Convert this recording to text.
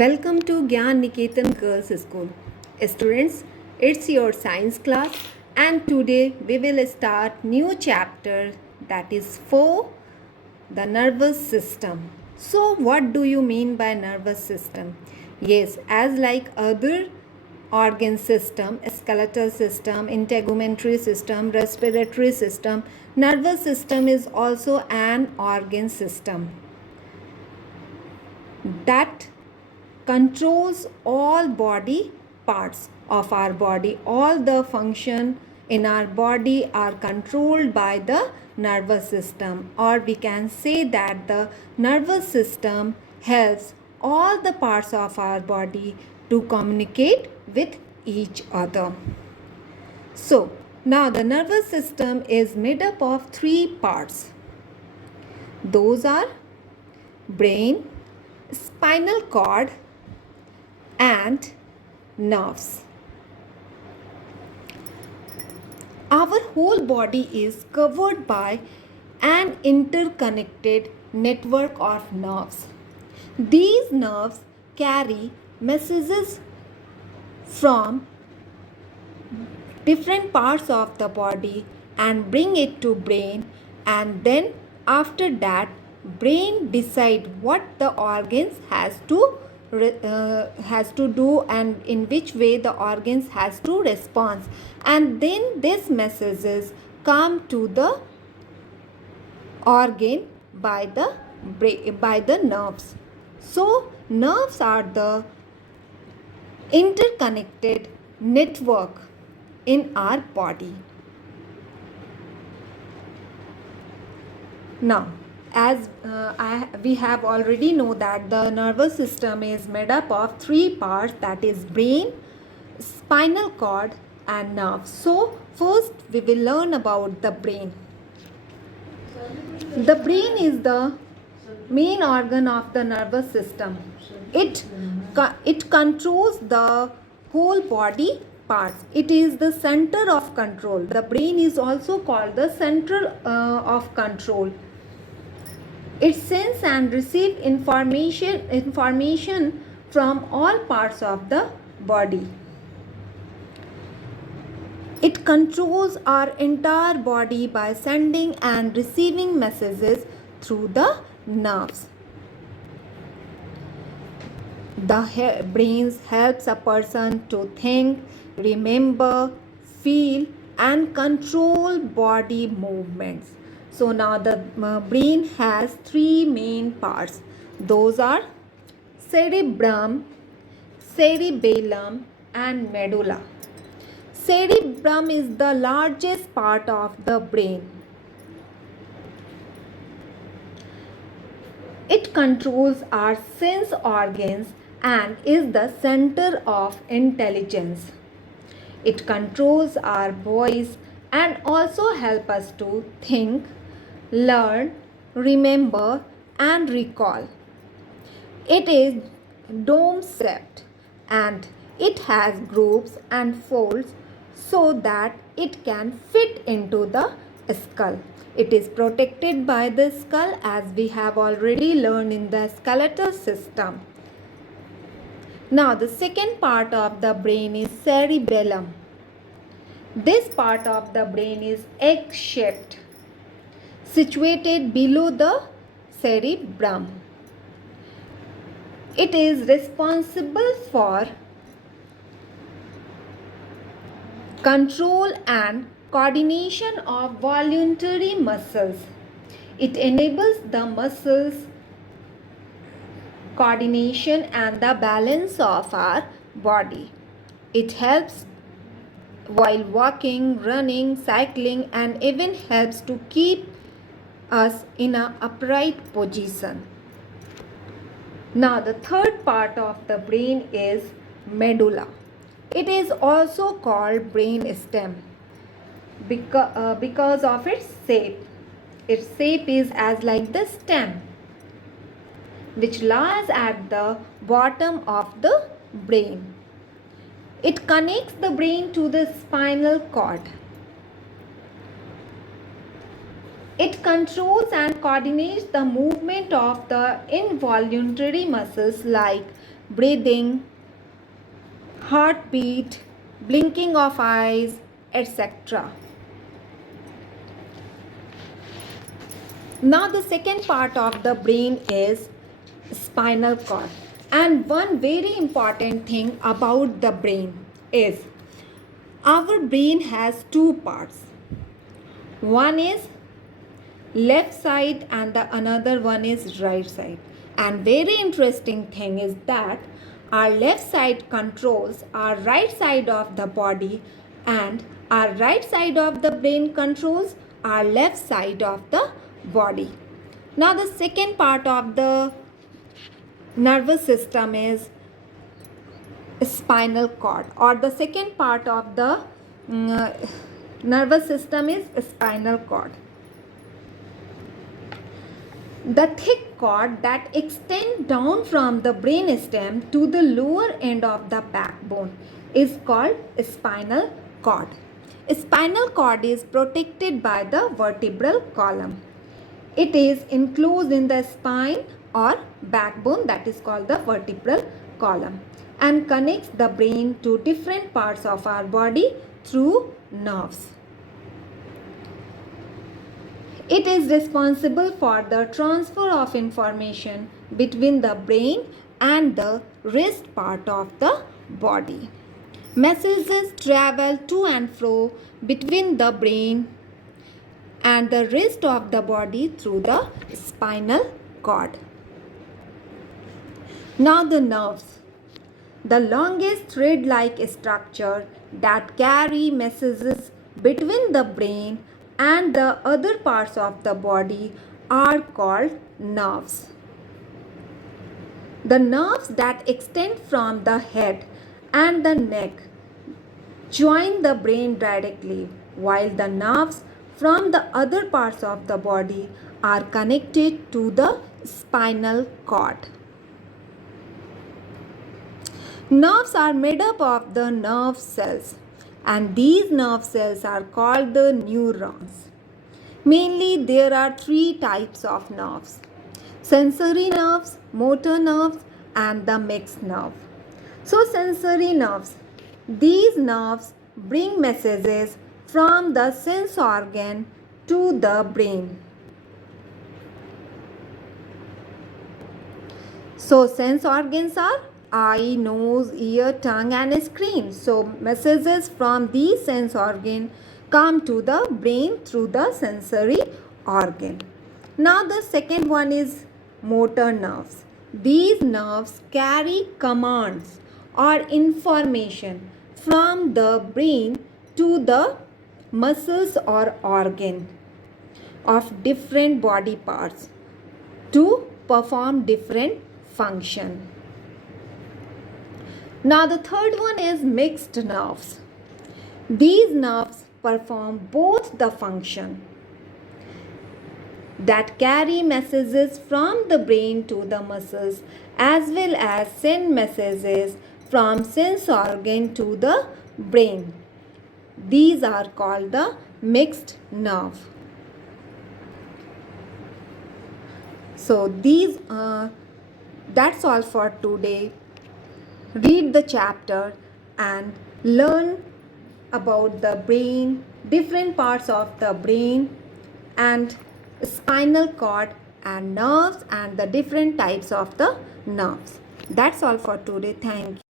Welcome to Gyan Niketan Girls School. Students, it's your science class and today we will start new chapter that is for the nervous system. So what do you mean by nervous system? Yes, as like other organ system, skeletal system, integumentary system, respiratory system, nervous system is also an organ system that controls all body parts of our body. All the function in our body are controlled by the nervous system, or we can say that the nervous system helps all the parts of our body to communicate with each other. So now the nervous system is made up of three parts. Those are brain, spinal cord, and nerves. Our whole body is covered by an interconnected network of nerves. These nerves carry messages from different parts of the body and bring it to brain, and then after that brain decide what the organs has to do and in which way the organs has to respond, and then these messages come to the organ by the nerves. So nerves are the interconnected network in our body. Now, as we have already know that the nervous system is made up of three parts, that is brain, spinal cord and nerves. So first we will learn about the brain. The brain is the main organ of the nervous system. It controls the whole body parts. It is the center of control. The brain is also called the center of control. It sends and receives information from all parts of the body. It controls our entire body by sending and receiving messages through the nerves. The brain helps a person to think, remember, feel and control body movements. So now the brain has three main parts. Those are cerebrum, cerebellum and medulla. Cerebrum is the largest part of the brain. It controls our sense organs and is the center of intelligence. It controls our voice and also help us to think, learn, remember and recall. It is dome-shaped and it has grooves and folds so that it can fit into the skull. It is protected by the skull, as we have already learned in the skeletal system. Now the second part of the brain is cerebellum. This part of the brain is egg-shaped, situated below the cerebrum. It is responsible for control and coordination of voluntary muscles. It enables the muscles coordination and the balance of our body. It helps while walking, running, cycling and even helps to keep us in an upright position. Now the third part of the brain is medulla. It is also called brain stem because of its shape. Its shape is as like the stem, which lies at the bottom of the brain. It connects the brain to the spinal cord. It controls and coordinates the movement of the involuntary muscles like breathing, heartbeat, blinking of eyes, etc. Now the second part of the brain is spinal cord. And one very important thing about the brain is our brain has two parts. One is left side and the another one is right side. And very interesting thing is that our left side controls our right side of the body and our right side of the brain controls our left side of the body. Now the second part of the nervous system is spinal cord, or the second part of the nervous system is spinal cord. The thick cord that extends down from the brainstem to the lower end of the backbone is called spinal cord. Spinal cord is protected by the vertebral column. It is enclosed in the spine or backbone, that is called the vertebral column, and connects the brain to different parts of our body through nerves. It is responsible for the transfer of information between the brain and the wrist part of the body. Messages travel to and fro between the brain and the rest of the body through the spinal cord. Now the nerves. The longest thread-like structure that carry messages between the brain and the other parts of the body are called nerves. The nerves that extend from the head and the neck join the brain directly, while the nerves from the other parts of the body are connected to the spinal cord. Nerves are made up of the nerve cells, and these nerve cells are called the neurons. Mainly there are three types of nerves: sensory nerves, motor nerves, and the mixed nerve. So sensory nerves, these nerves bring messages from the sense organ to the brain. So sense organs are eye, nose, ear, tongue and screen. So messages from these sense organ come to the brain through the sensory organ. Now the second one is motor nerves. These nerves carry commands or information from the brain to the muscles or organ of different body parts to perform different function. Now the third one is mixed nerves. These nerves perform both the function that carry messages from the brain to the muscles as well as send messages from sense organ to the brain. These are called the mixed nerve. So that's all for today. Read the chapter and learn about the brain, different parts of the brain and spinal cord and nerves and the different types of the nerves. That's all for today. Thank you.